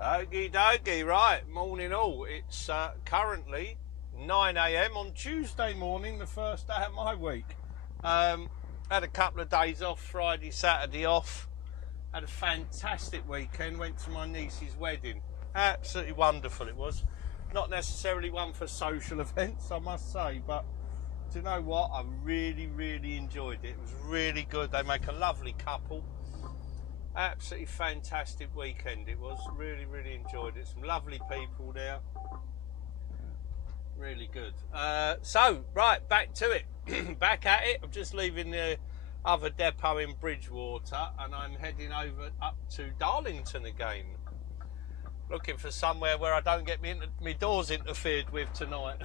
Okie dokie, right, morning all. It's currently 9 AM on Tuesday morning, the first day of my week. Had a couple of days off, Friday, Saturday off. Had a fantastic weekend, went to my niece's wedding. Absolutely wonderful it was. Not necessarily one for social events, I must say, but do you know what? I really enjoyed it. It was really good. They make a lovely couple. Absolutely fantastic weekend it was. Really enjoyed it. Some lovely people there. Really good. So right, back to it. Back at it. I'm just leaving the other depot in Bridgewater and I'm heading over up to Darlington again, looking for somewhere where I don't get me doors interfered with tonight.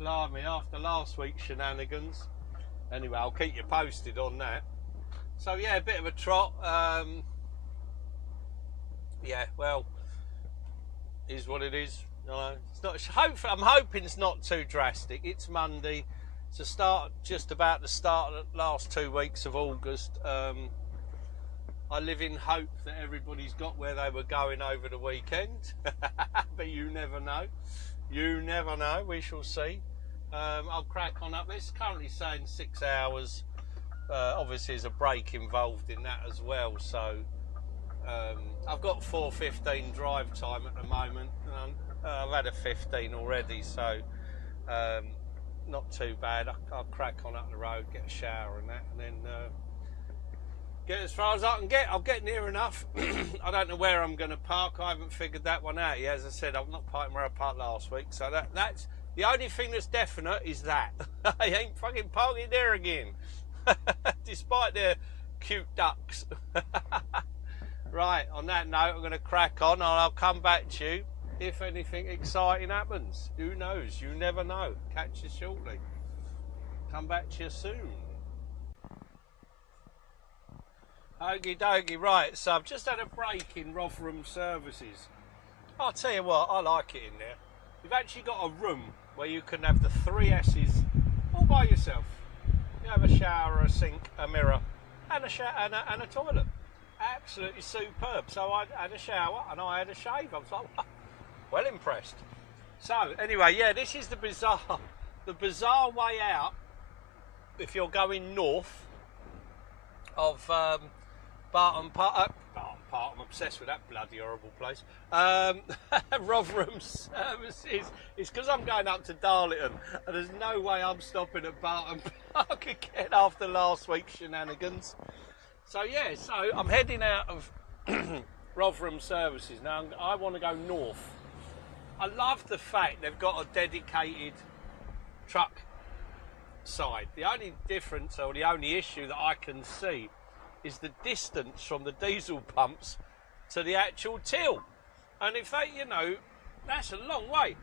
Blimey, after last week's shenanigans. Anyway, I'll keep you posted on that. So yeah, a bit of a trot. Yeah, well, is what it is. No, it's not. I'm hoping it's not too drastic. It's Monday. It's the start, just about the start of the last 2 weeks of August. I live in hope that everybody's got where they were going over the weekend, but you never know. You never know. We shall see. I'll crack on up. It's currently saying 6 hours. Obviously there's a break involved in that as well, so I've got 4:15 drive time at the moment. I've had a 15 already, so not too bad. I'll crack on up the road, get a shower and that, and then get as far as I can get. I'll get near enough. I don't know where I'm going to park. I haven't figured that one out yet. As I said, I'm not parking where I parked last week, so that's the only thing that's definite is that I ain't fucking parking there again. Despite their cute ducks. Right, on that note, I'm going to crack on and I'll come back to you if anything exciting happens. Who knows? You never know. Catch you shortly. Come back to you soon. Okie dokie, right, so I've just had a break in Rotherham services. I'll tell you what, I like it in there. You've actually got a room where you can have the 3 S's all by yourself. You have a shower, a sink, a mirror, and a toilet. Absolutely superb. So I had a shower and I had a shave. I was like, well impressed. So anyway, yeah, this is the bizarre way out if you're going north of Barton Park. I'm obsessed with that bloody horrible place. Rotherham services. It's because I'm going up to Darlington and there's no way I'm stopping at Barton Park again after last week's shenanigans. So yeah, so I'm heading out of Rotherham services now. I want to go north. I love the fact they've got a dedicated truck side. The only difference or the only issue that I can see is the distance from the diesel pumps to the actual till. And if they, you know, that's a long way.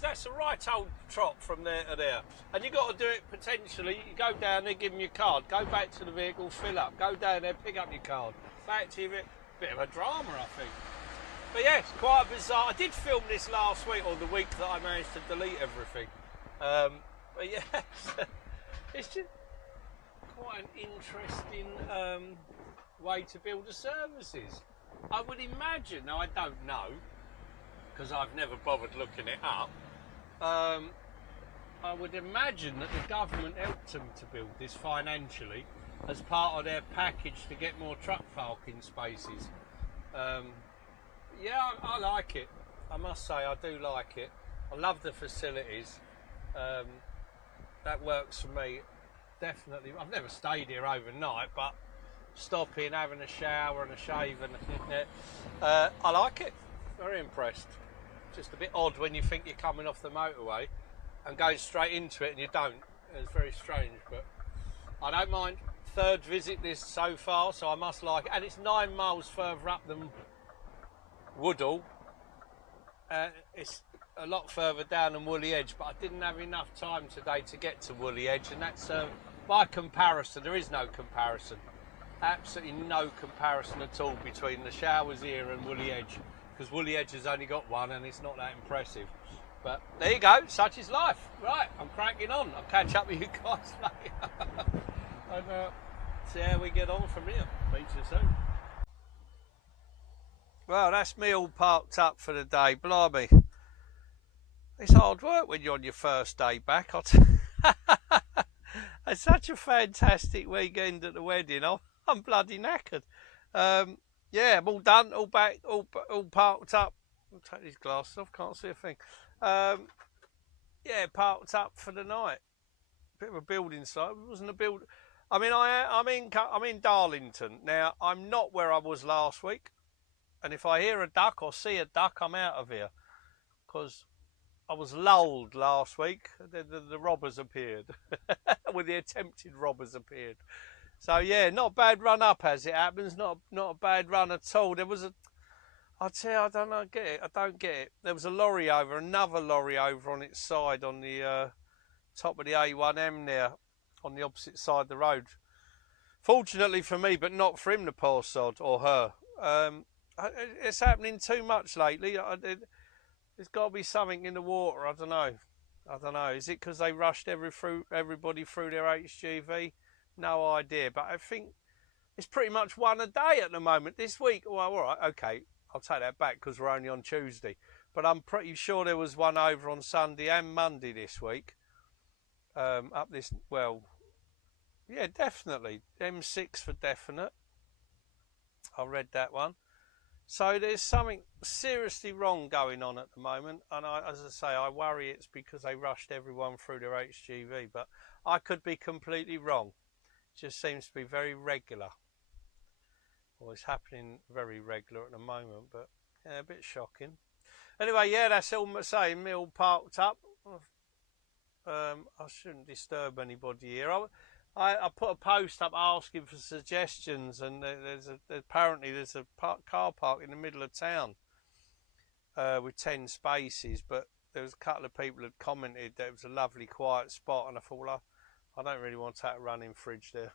That's a right old trot from there to there. And you've got to do it potentially. You go down there, give them your card. Go back to the vehicle, fill up. Go down there, pick up your card. Back to your bit of a drama, I think. But yeah, it's quite bizarre. I did film this last week, or the week that I managed to delete everything. But yeah, it's just quite an interesting way to build the services. I would imagine, now I don't know because I've never bothered looking it up, I would imagine that the government helped them to build this financially as part of their package to get more truck parking spaces. Yeah, I like it. I must say I do like it. I love the facilities. That works for me. Definitely. I've never stayed here overnight, but stopping, having a shower and a shave and I like it. Very impressed. Just a bit odd when you think you're coming off the motorway and going straight into it and you don't. It's very strange, but I don't mind. 3rd visit this so far, so I must like it. And it's 9 miles further up than Woodall. It's a lot further down than Woolly Edge, but I didn't have enough time today to get to Woolly Edge, and that's by comparison, there is no comparison. Absolutely no comparison at all between the showers here and Woolly Edge, because Woolly Edge has only got one and it's not that impressive. But there you go, such is life. Right, I'm cracking on. I'll catch up with you guys later. And see how we get on from here. Meet you soon. Well, that's me all parked up for the day. Blimey. It's hard work when you're on your first day back. It's such a fantastic weekend at the wedding. I'm bloody knackered. Yeah, I'm all done, all back, all parked up. I'll take these glasses off, can't see a thing. Yeah, parked up for the night. Bit of a building site. It wasn't a build. I mean, I'm in Darlington now. I'm not where I was last week, and if I hear a duck or see a duck, I'm out of here because I was lulled last week. The robbers appeared. Well, the attempted robbers appeared. So yeah, not a bad run up as it happens. Not a bad run at all. There was I tell you, I don't get it. I don't get it. There was a lorry over, another lorry over on its side on the top of the A1M there, on the opposite side of the road. Fortunately for me, but not for him, the poor sod, or her. It's happening too much lately. There's got to be something in the water. I don't know. Is it because they rushed everybody through their HGV? No idea. But I think it's pretty much one a day at the moment. This week, well, all right, okay. I'll take that back because we're only on Tuesday. But I'm pretty sure there was one over on Sunday and Monday this week. Up this, well, yeah, definitely. M6 for definite. I read that one. So there's something seriously wrong going on at the moment, and as I say, I worry it's because they rushed everyone through their HGV, but I could be completely wrong. It just seems to be very regular. Well, it's happening very regular at the moment, but yeah, a bit shocking. Anyway, yeah, that's all I'm saying. Me all parked up. I shouldn't disturb anybody here. I put a post up asking for suggestions, and apparently there's a car park in the middle of town with 10 spaces, but there was a couple of people that commented that it was a lovely quiet spot, and I thought, well, I don't really want to take a running fridge there.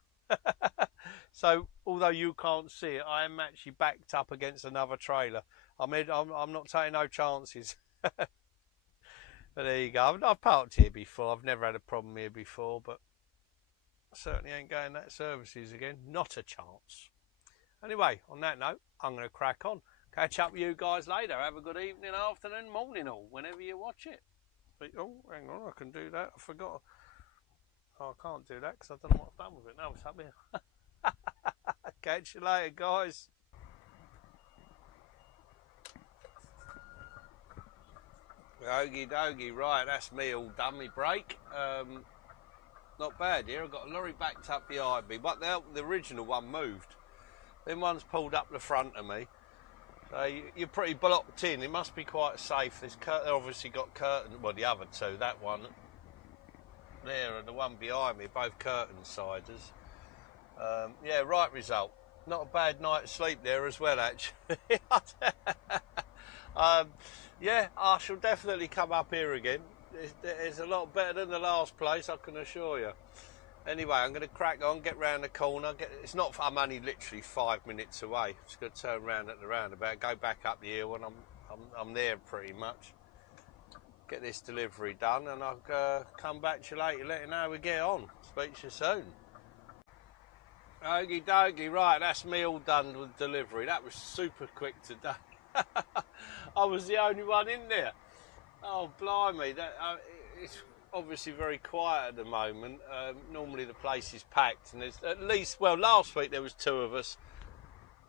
So although you can't see it, I am actually backed up against another trailer. I'm not taking no chances. But there you go. I've parked here before. I've never had a problem here before, but I certainly ain't going that services again. Not a chance. Anyway, on that note, I'm going to crack on. Catch up with you guys later. Have a good evening, afternoon, morning, or whenever you watch it. But, oh, hang on, I can do that. I forgot. Oh, I can't do that because I don't know what I've done with it. Now it's up here. Catch you later, guys. Okie dokie, right, that's me all done, me break. Not bad here. I've got a lorry backed up behind me, but the original one moved. Then one's pulled up the front of me. So you're pretty blocked in. It must be quite safe. They've obviously got curtains. Well, the other two, that one there and the one behind me, both curtain siders. Yeah, right result. Not a bad night's sleep there as well, actually. Yeah, I shall definitely come up here again. It's a lot better than the last place, I can assure you. Anyway, I'm going to crack on, get round the corner. I'm only literally 5 minutes away. Just going to turn round at the roundabout, go back up the hill, and I'm there pretty much. Get this delivery done, and I'll come back to you later, let you know how we get on. Speak to you soon. Okie dokie, right, that's me all done with delivery. That was super quick today. I was the only one in there. Oh, blimey, it's obviously very quiet at the moment. Normally the place is packed, and there's at least, well, last week there was 2 of us,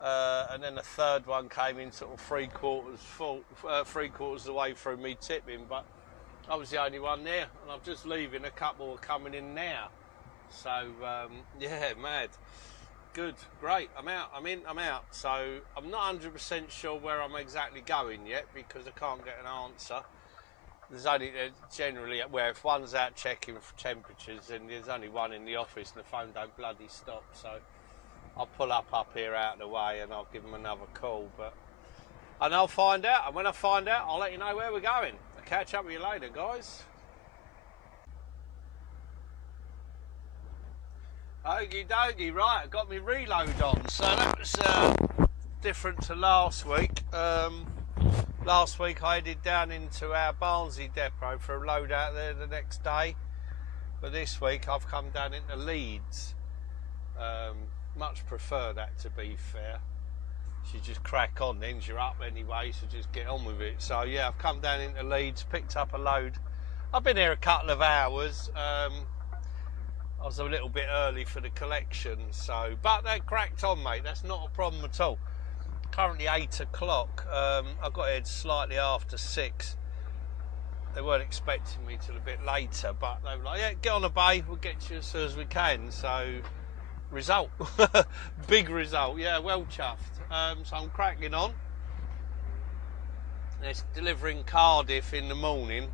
and then a third one came in sort of 3/4 of the way through me tipping, but I was the only one there, and I'm just leaving. A couple are coming in now. So, yeah, mad. Good, great, I'm out, I'm out. So I'm not 100% sure where I'm exactly going yet because I can't get an answer. There's only generally, where if one's out checking for temperatures, then there's only one in the office and the phone don't bloody stop. So I'll pull up here out of the way and I'll give them another call. And I'll find out, and when I find out, I'll let you know where we're going. I'll catch up with you later, guys. Okie dokie, right, I got my reload on, so that was different to last week. Last week I headed down into our Barnsley depot for a load out there the next day, but this week I've come down into Leeds. Much prefer that, to be fair. you just crack on then, you're up anyway, so just get on with it. So yeah, I've come down into Leeds, picked up a load. I've been here a couple of hours. I was a little bit early for the collection, so, but they cracked on, mate. That's not a problem at all. Currently 8 o'clock. I got here slightly after 6. They weren't expecting me till a bit later, but they were like, yeah, get on the bay, we'll get you as soon as we can. So, result. Big result, yeah, well chuffed. So I'm cracking on. And it's delivering Cardiff in the morning.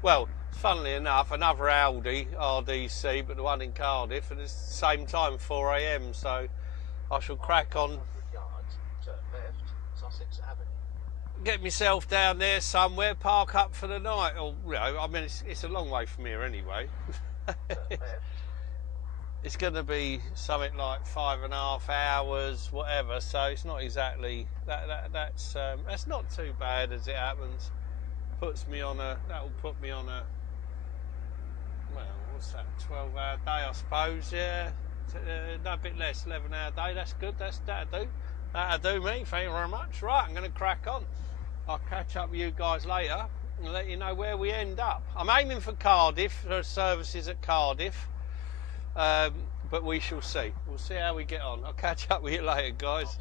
Well, funnily enough, another Audi RDC, but the one in Cardiff, and it's the same time, 4 AM, so I shall crack on. Get myself down there somewhere, park up for the night, or you know, I mean, it's a long way from here anyway. It's going to be something like 5.5 hours, whatever. So it's not exactly that's not too bad as it happens. Puts me on a that'll put me on a well, what's that? 12-hour day, I suppose. Yeah, no, a bit less, 11-hour day. That's good. That'll do me. Thank you very much. Right, I'm going to crack on. I'll catch up with you guys later and let you know where we end up. I'm aiming for Cardiff. There are services at Cardiff, but we shall see. We'll see how we get on. I'll catch up with you later, guys.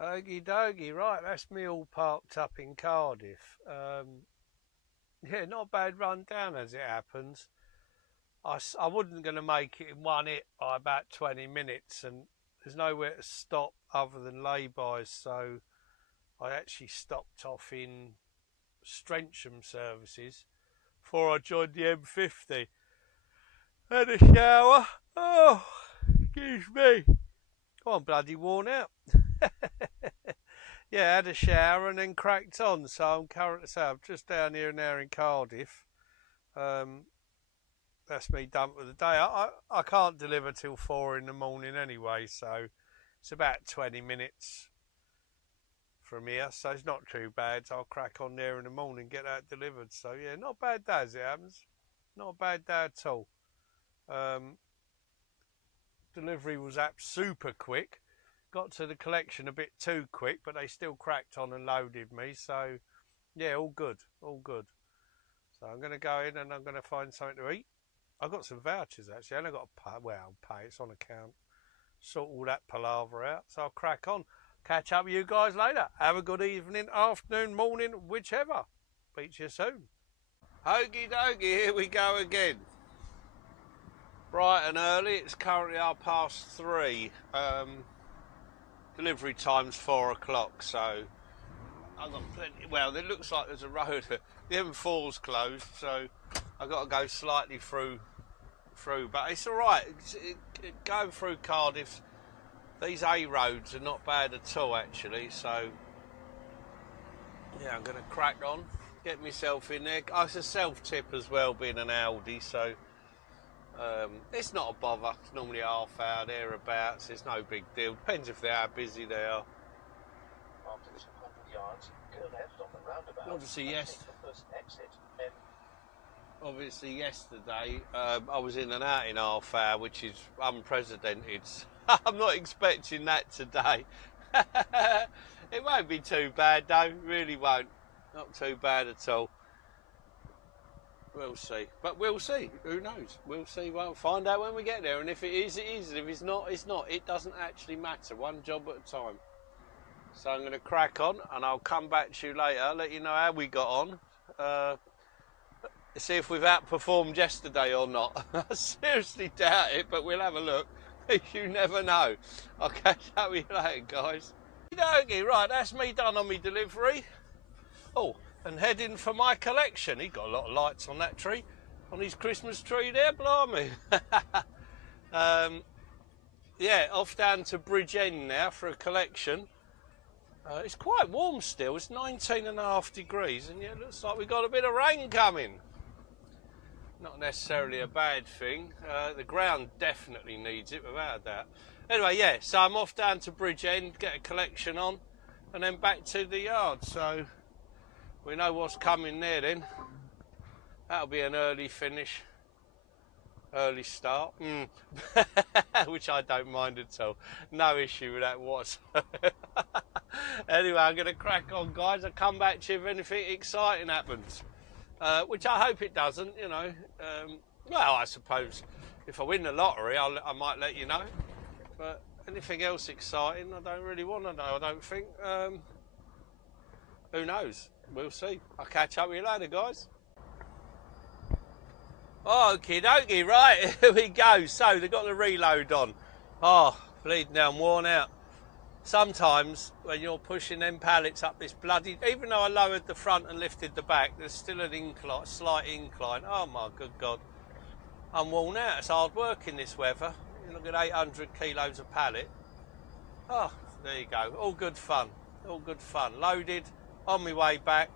Okie dokie, right, that's me all parked up in Cardiff. Yeah, not a bad run down as it happens. I wasn't going to make it in one hit by about 20 minutes, and there's nowhere to stop other than lay-bys, so I actually stopped off in Strensham services before I joined the M50. Had a shower. Oh, excuse me. Oh, I'm bloody worn out. Yeah, had a shower and then cracked on. So I'm just down here now in Cardiff. That's me done for the day. I can't deliver till 4 in the morning anyway, so it's about 20 minutes from here, so it's not too bad. So I'll crack on there in the morning, get that delivered. So yeah, not a bad day as it happens. Not a bad day at all. Delivery was super quick. Got to the collection a bit too quick, but they still cracked on and loaded me. So yeah, all good, all good. So I'm going to go in and I'm going to find something to eat. I've got some vouchers actually. I only got to pay. Well, I'll pay. It's on account. Sort all that palaver out. So I'll crack on. Catch up with you guys later. Have a good evening, afternoon, morning, whichever. Speak to you soon. Okie dokie, here we go again. Bright and early. It's currently 3:30. Delivery time's 4 o'clock, so I've got plenty. Well, it looks like there's a road. The M4's closed, so I've got to go slightly through. But it's all right. Going through Cardiff, these A roads are not bad at all, actually. So yeah, I'm going to crack on, get myself in there. Oh, it's a self-tip as well, being an Audi, so it's not a bother. It's normally a half hour thereabouts. It's no big deal. Depends if they are busy. They are. After 200 yards, go left on the roundabout. Obviously, yesterday I was in and out in half hour, which is unprecedented. I'm not expecting that today. It won't be too bad, though. Really won't. Not too bad at all. We'll see. But we'll see. Who knows? We'll see. We'll find out when we get there. And if it is, it is. And if it's not, it's not. It doesn't actually matter. One job at a time. So I'm going to crack on and I'll come back to you later, let you know how we got on. See if we've outperformed yesterday or not. I seriously doubt it, but we'll have a look. You never know. I'll catch up with you later, guys. Okay, right, that's me done on my delivery. Oh, and heading for my collection. He got a lot of lights on that tree, on his Christmas tree there, blimey. Yeah, off down to Bridgend now for a collection. It's quite warm still. It's 19.5 degrees, and yeah, it looks like we've got a bit of rain coming. Not necessarily a bad thing. The ground definitely needs it, without a doubt. Anyway, yeah, so I'm off down to Bridgend, get a collection on, and then back to the yard. So we know what's coming there then. That'll be an early finish, early start, which I don't mind at all. No issue with that whatsoever. Anyway, I'm going to crack on, guys. I'll come back to you if anything exciting happens, which I hope it doesn't, you know. Well, I suppose if I win the lottery, I might let you know. But anything else exciting, I don't really want to know, I don't think. Who knows? We'll see. I'll catch up with you later, guys. Okie dokie, right, here we go. So, they've got the reload on. Oh, bleeding down, worn out. Sometimes, when you're pushing them pallets up this bloody... Even though I lowered the front and lifted the back, there's still an incline, slight incline. Oh, my good God. I'm worn out. It's hard work in this weather. You look at 800 kilos of pallet. Oh, there you go. All good fun. All good fun. Loaded, on my way back.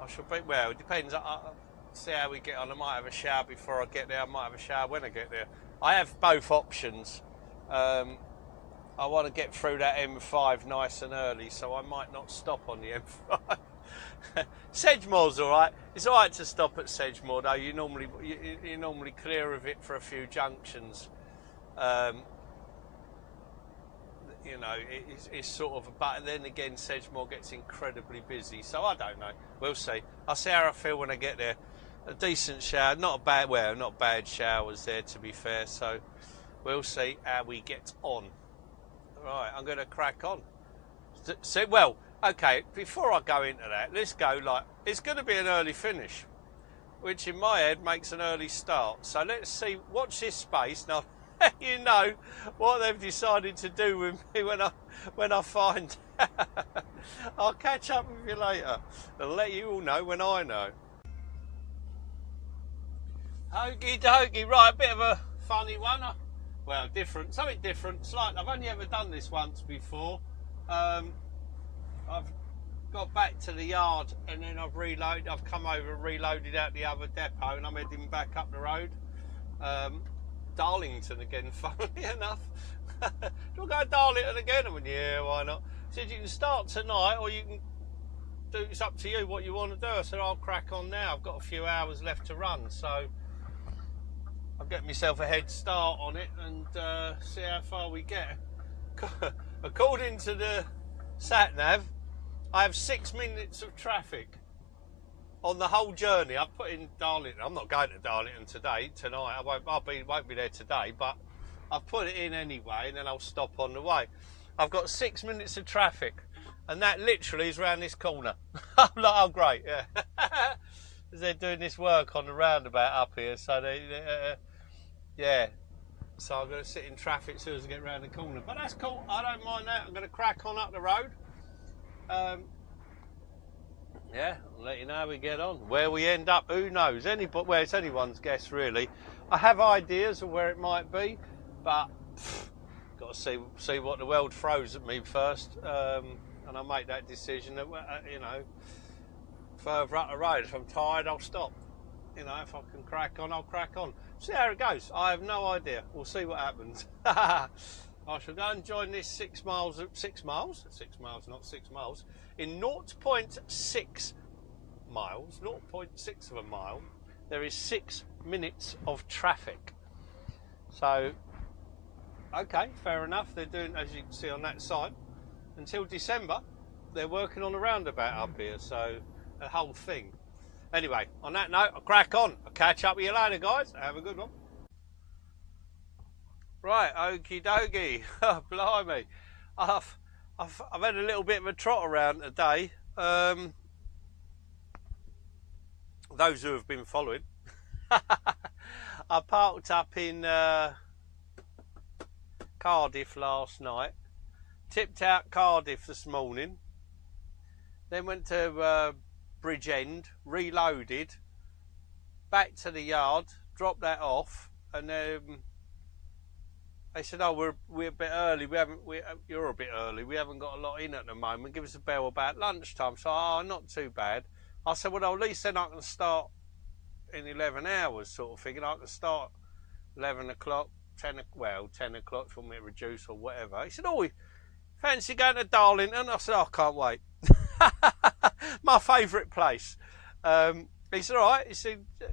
I shall be... Well, it depends... see how we get on. I might have a shower before I get there. I might have a shower when I get there. I have both options. I want to get through that M5 nice and early, so I might not stop on the M5. Sedgemoor's all right. It's all right to stop at Sedgemoor, though. You're normally clear of it for a few junctions. You know, it's sort of, but then again, Sedgemoor gets incredibly busy, so I don't know. We'll see. I'll see how I feel when I get there. A decent shower, not bad showers there, to be fair, so we'll see how we get on. Right, I'm going to crack on. So, well, okay, before I go into that, let's go like, it's going to be an early finish, which in my head makes an early start. So let's see, watch this space. Now, you know what they've decided to do with me when I find out. I'll catch up with you later and let you all know when I know. Okie dokie, right, a bit of a funny one. Well, different, something different. Slightly. I've only ever done this once before. I've got back to the yard and then I've reloaded. I've come over and reloaded out the other depot and I'm heading back up the road. Darlington again, funnily enough. Do I go to Darlington again? I went, yeah, why not? He said, you can start tonight or you can do, it's up to you what you want to do. I said, I'll crack on now. I've got a few hours left to run, so I'll get myself a head start on it and see how far we get. According to the sat-nav, I have 6 minutes of traffic on the whole journey. I've put in Darlington. I'm not going to Darlington tonight. I won't be there today, but I've put it in anyway, and then I'll stop on the way. I've got 6 minutes of traffic, and that literally is around this corner. I'm like, oh great, yeah. They're doing this work on the roundabout up here, so yeah. So I'm going to sit in traffic as soon as I get around the corner. But that's cool. I don't mind that. I'm going to crack on up the road. Yeah, I'll let you know how we get on. Where we end up, who knows? Well, it's anyone's guess, really. I have ideas of where it might be, but got to see what the world throws at me first, and I'll make that decision. You know, further up the road. If I'm tired, I'll stop. You know, if I can crack on, I'll crack on. See how it goes. I have no idea. We'll see what happens. I shall go and join this 6 miles, not 6 miles, in 0.6 miles, 0.6 of a mile, there is 6 minutes of traffic. So, okay, fair enough. They're doing, as you can see on that side, until December, they're working on a roundabout up here, so a whole thing. Anyway, on that note, I'll crack on. I'll catch up with you later, guys. Have a good one. Right, okie dokie. Blimey. I've had a little bit of a trot around today. Those who have been following. I parked up in Cardiff last night. Tipped out Cardiff this morning. Then went to Bridgend, reloaded, back to the yard, dropped that off, and they said, "Oh, we're a bit early. You're a bit early. We haven't got a lot in at the moment. Give us a bell about lunchtime." So, not too bad. I said, "Well, at least then I can start in 11 hours, sort of thing. And I can start 11 o'clock, 10 o'clock if you want me to reduce or whatever." He said, "Oh, fancy going to Darlington?" I said, "Oh, I can't wait." My favourite place. It's all right.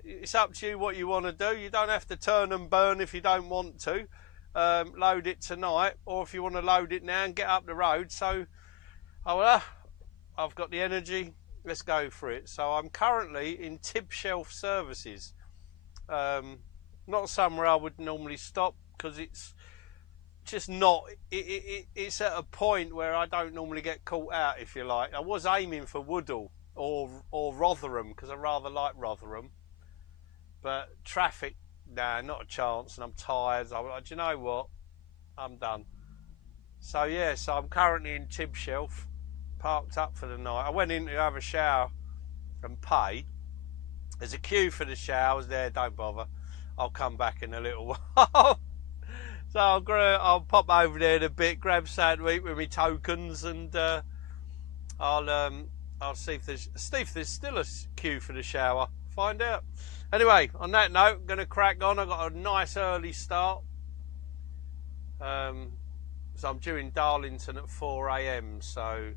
It's up to you what you want to do. You don't have to turn and burn if you don't want to. Load it tonight, or if you want to load it now and get up the road. So, I've got the energy. Let's go for it. So I'm currently in Tibshelf services. Not somewhere I would normally stop because it's just not. It's at a point where I don't normally get caught out, if you like. I was aiming for Woodall or Rotherham because I rather like Rotherham, but traffic, nah, not a chance. And I'm tired. I'm like, do you know what? I'm done. So yeah, so I'm currently in Tibshelf, parked up for the night. I went in to have a shower and pay. There's a queue for the showers there. Don't bother. I'll come back in a little while. So I'll pop over there in a bit, grab something to eat with me tokens, and I'll see if there's still a queue for the shower. Find out. Anyway, on that note, I'm gonna crack on. I got a nice early start. So I'm due in Darlington at 4 AM. So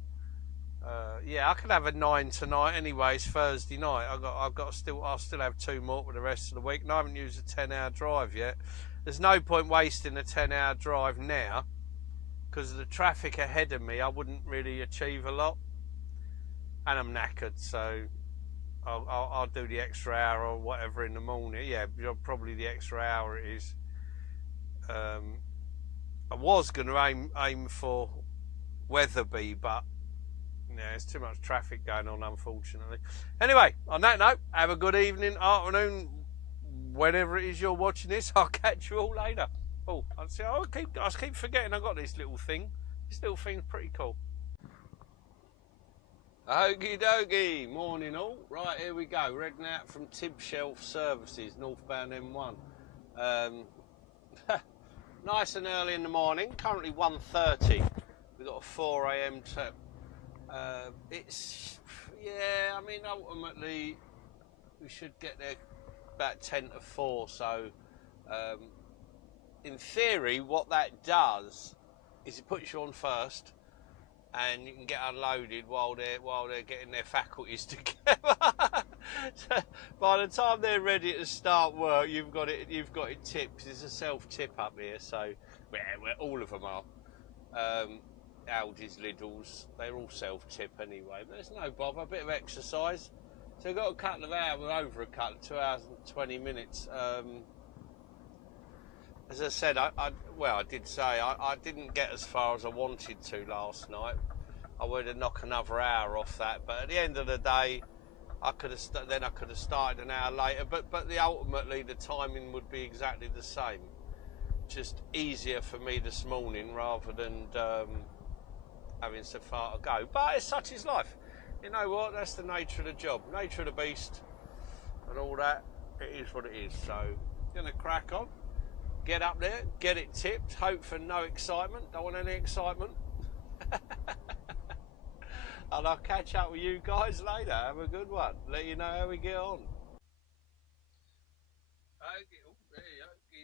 yeah, I could have a 9 tonight. Anyway, it's Thursday night. I'll still have 2 more for the rest of the week, and I haven't used a 10-hour drive yet. There's no point wasting a 10-hour drive now because of the traffic ahead of me. I wouldn't really achieve a lot, and I'm knackered, so I'll do the extra hour or whatever in the morning. Yeah, probably the extra hour it is. I was going to aim for Weatherby, but yeah, there's too much traffic going on, unfortunately. Anyway, on that note, have a good evening, afternoon, whenever it is you're watching this. I'll catch you all later. Oh, I keep forgetting I got this little thing. This little thing's pretty cool. Okie dokie, morning all. Right, here we go. Reading out from Tibshelf Services, northbound M1. Nice and early in the morning. Currently 1:30. We've got a 4 AM trip. Yeah, I mean, ultimately we should get there about 10 to 4. So in theory, what that does is it puts you on first, and you can get unloaded while they're getting their faculties together. So by the time they're ready to start work, you've got it tipped. It's a self-tip up here, so where all of them are. Aldi's, Lidl's, they're all self-tip anyway. But there's no bother. A bit of exercise. So I've got a couple of hours, over a couple, 2 hours and 20 minutes. As I said, I did say I didn't get as far as I wanted to last night. I would have knocked another hour off that, but at the end of the day, I could have started an hour later. But ultimately, the timing would be exactly the same. Just easier for me this morning rather than having so far to go. But it's such is life. You know what? That's the nature of the job, nature of the beast, and all that. It is what it is. So, gonna crack on. Get up there, get it tipped, hope for no excitement, don't want any excitement. And I'll catch up with you guys later, have a good one, let you know how we get on. Okie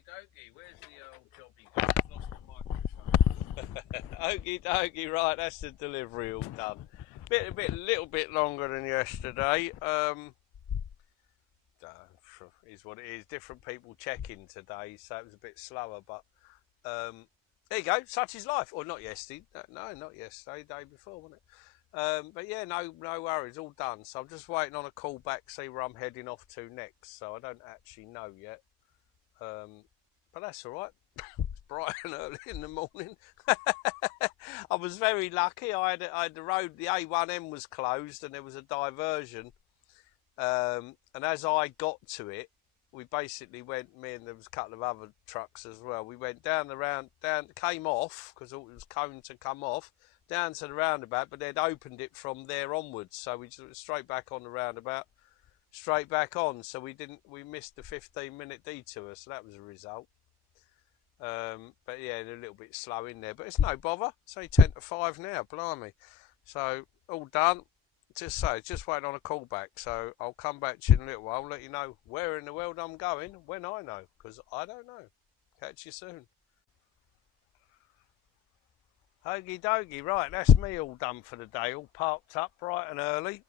dokie, where's the old jobby? I've lost the microphone. Okie dokie, right, that's the delivery all done. Little bit longer than yesterday. Is what it is. Different people check-in today, so it was a bit slower, but there you go, such is life. Or not yesterday, no, not yesterday, day before, wasn't it? But yeah, no worries, all done. So I'm just waiting on a call back, see where I'm heading off to next. So I don't actually know yet, but that's all right. It's bright and early in the morning. I was very lucky. I had the road, the A1M was closed, and there was a diversion. And as I got to it, we basically went, me and there was a couple of other trucks as well, we went down, came off, because it was coned to come off, down to the roundabout, but they'd opened it from there onwards, so we just straight back on the roundabout, straight back on, so we missed the 15-minute detour, so that was a result. But yeah, a little bit slow in there, but it's no bother, it's only 10 to 5 now, blimey. So, all done. Just waiting on a call back, so I'll come back to you in a little while. I'll let you know where in the world I'm going when I know, because I don't know. Catch you soon. Okie dokie, right, that's me all done for the day, all parked up bright and early.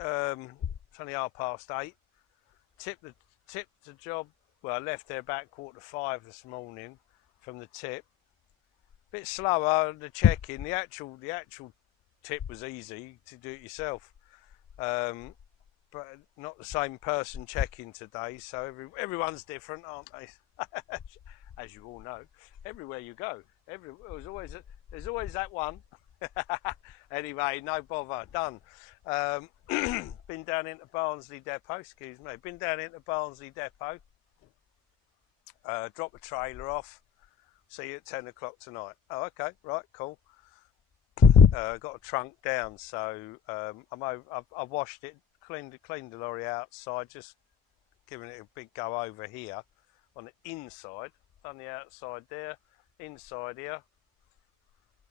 It's only 8:30. Tipped the job. Well, I left there about 4:45 this morning from the tip. Bit slower the check-in. The actual tip was easy to do it yourself, but not the same person checking today. So everyone's different, aren't they? As you all know, everywhere you go, there's always that one. Anyway, no bother. Done. Been down into Barnsley Depot. Excuse me. Been down into Barnsley Depot. Drop the trailer off. See you at 10 o'clock tonight. Oh, okay. Right. Cool. Got a trunk down, so I washed it, cleaned the lorry outside, just giving it a big go over here on the inside. Done the outside there, inside here.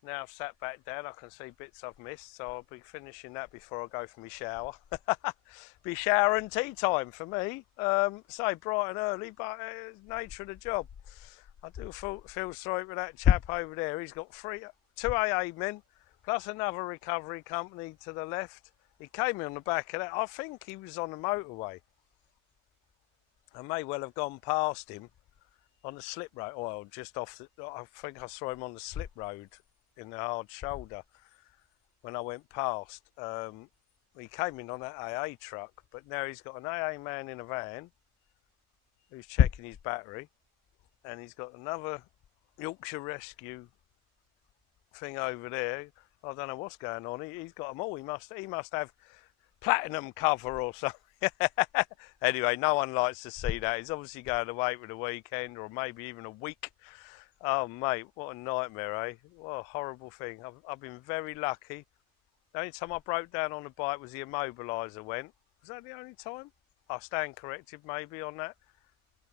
Now I've sat back down, I can see bits I've missed, so I'll be finishing that before I go for my shower. Be shower and tea time for me. Say bright and early, but it's nature of the job. I do feel sorry for that chap over there. He's got two AA men, plus another recovery company to the left. He came in on the back of that. I think he was on the motorway. I may well have gone past him on the slip road. Well, just off I think I saw him on the slip road in the hard shoulder when I went past. He came in on that AA truck, but now he's got an AA man in a van who's checking his battery, and he's got another Yorkshire Rescue thing over there. I don't know what's going on. He's got them all. He must have platinum cover or something. Anyway, no one likes to see that. He's obviously going away for the weekend, or maybe even a week. Oh, mate, what a nightmare, eh? What a horrible thing. I've been very lucky. The only time I broke down on the bike was the immobiliser went. Was that the only time? I stand corrected maybe on that.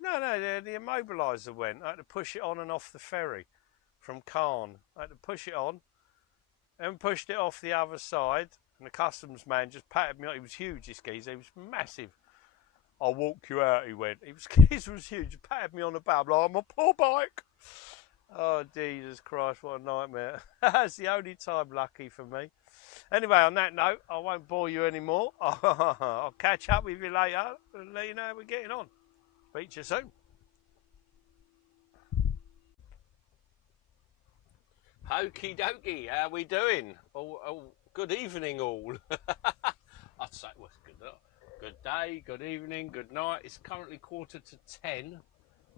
No, the immobiliser went. I had to push it on and off the ferry from Cairn. I had to push it on and pushed it off the other side. And the customs man just patted me on. He was huge, this geezer. He was massive. I'll walk you out, he went. He was huge. He patted me on the back. Like, I'm a poor bike. Oh, Jesus Christ, what a nightmare. That's the only time lucky for me. Anyway, on that note, I won't bore you anymore. I'll catch up with you later and let you know how we're getting on. Speak to you soon. Okie dokie, how we doing? Oh, good evening all. I'd say, well, good day, good evening, good night. It's currently 10:15.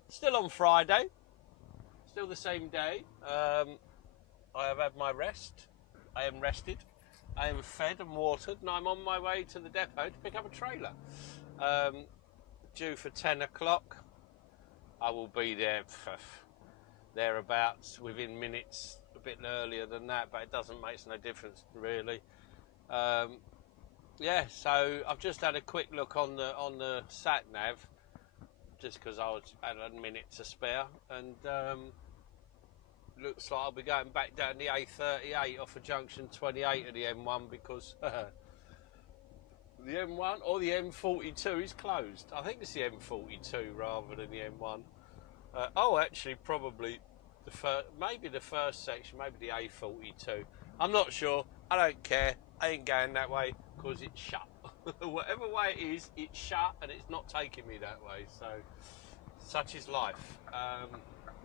Still on Friday. Still the same day. I have had my rest. I am rested. I am fed and watered, and I'm on my way to the depot to pick up a trailer. Due for 10 o'clock. I will be there for thereabouts within minutes, a bit earlier than that, but it doesn't make no difference really. Yeah, so I've just had a quick look on the sat nav, just because I had a minute to spare, and looks like I'll be going back down the A38 off of junction 28 of the M1 because the M1 or the M42 is closed. I think it's the M42 rather than the M1. Actually, probably maybe the first section, maybe the A42. I'm not sure. I don't care. I ain't going that way because it's shut. Whatever way it is, it's shut and it's not taking me that way. So, such is life.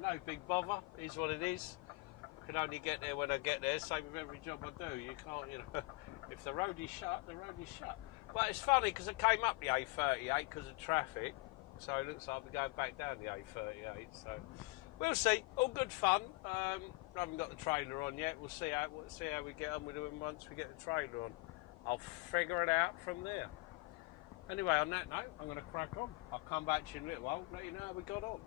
No big bother. Is what it is. I can only get there when I get there. Same with every job I do. You can't, if the road is shut, the road is shut. Well, it's funny because I came up the A38 because of traffic. So it looks like I'll be going back down the A38. So we'll see. All good fun. I haven't got the trailer on yet. We'll see how we get on with it once we get the trailer on. I'll figure it out from there. Anyway, on that note, I'm going to crack on. I'll come back to you in a little while, let you know how we got on.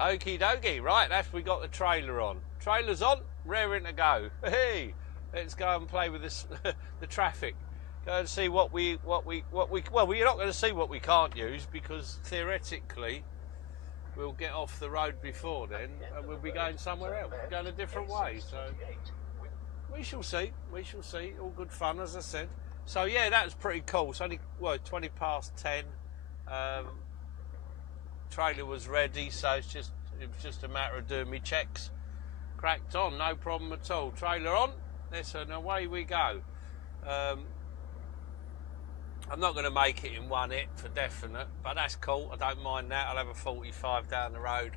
Okie dokie, right, we got the trailer on. Trailer's on, raring to go. Hey, let's go and play with this, the traffic. Go and see what we, well, we're not going to see what we can't use because theoretically we'll get off the road before then and we'll be going somewhere else, going a different way. So we shall see, all good fun as I said. So yeah, that's pretty cool. It's only, 20 past 10. Trailer was ready, so it was just a matter of doing me checks. Cracked on, no problem at all. Trailer on, listen, away we go. I'm not going to make it in one hit for definite, but that's cool. I don't mind that. I'll have a 45 down the road.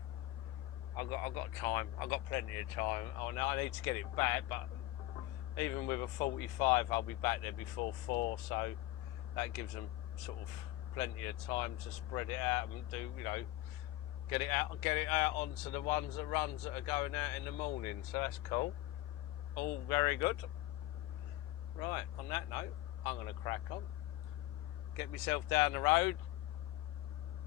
I've got time. I've got plenty of time. Oh, no, I need to get it back, but even with a 45, I'll be back there before 4, so that gives them sort of plenty of time to spread it out and do, you know, get it out onto the ones that are going out in the morning. So that's cool. All very good. Right, on that note, I'm going to crack on, get myself down the road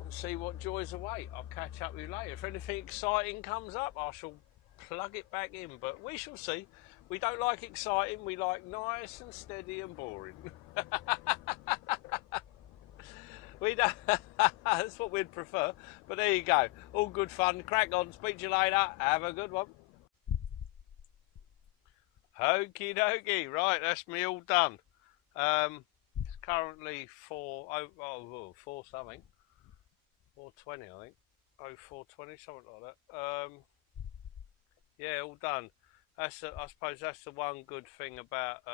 and see what joys await. I'll catch up with you later. If anything exciting comes up, I shall plug it back in, but we shall see. We don't like exciting, we like nice and steady and boring. We don't. That's what we'd prefer, but there you go. All good fun. Crack on. Speak to you later. Have a good one. Okie dokie. Right, that's me all done. It's currently 4 something. 4:20, I think. 04:20, something like that. Yeah, all done. I suppose that's the one good thing about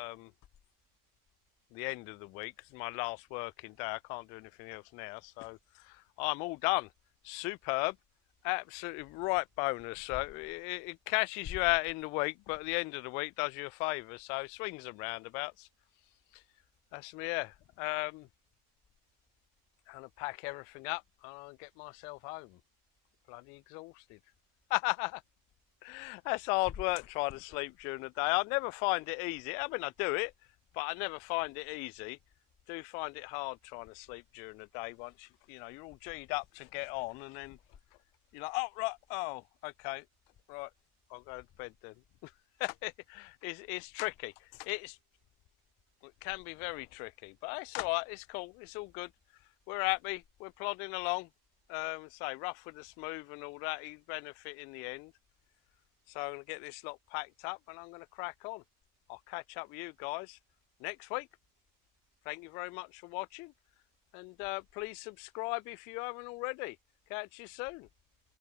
the end of the week, because my last working day. I can't do anything else now, so I'm all done. Superb. Absolutely right bonus. So it cashes you out in the week, but at the end of the week does you a favour. So swings and roundabouts. That's me, yeah. I'm going to pack everything up and I'll get myself home. Bloody exhausted. That's hard work trying to sleep during the day. I never find it easy. I mean, I do it, but I never find it easy. Do find it hard trying to sleep during the day once you know you're all G'd up to get on, and then you're like, oh right, oh okay, right, I'll go to bed then. It's tricky. It can be very tricky, but it's all right. It's cool. It's all good. We're happy. We're plodding along. Say rough with the smooth and all that. You benefit in the end. So I'm going to get this lot packed up and I'm going to crack on. I'll catch up with you guys next week. Thank you very much for watching, and please subscribe if you haven't already. Catch you soon.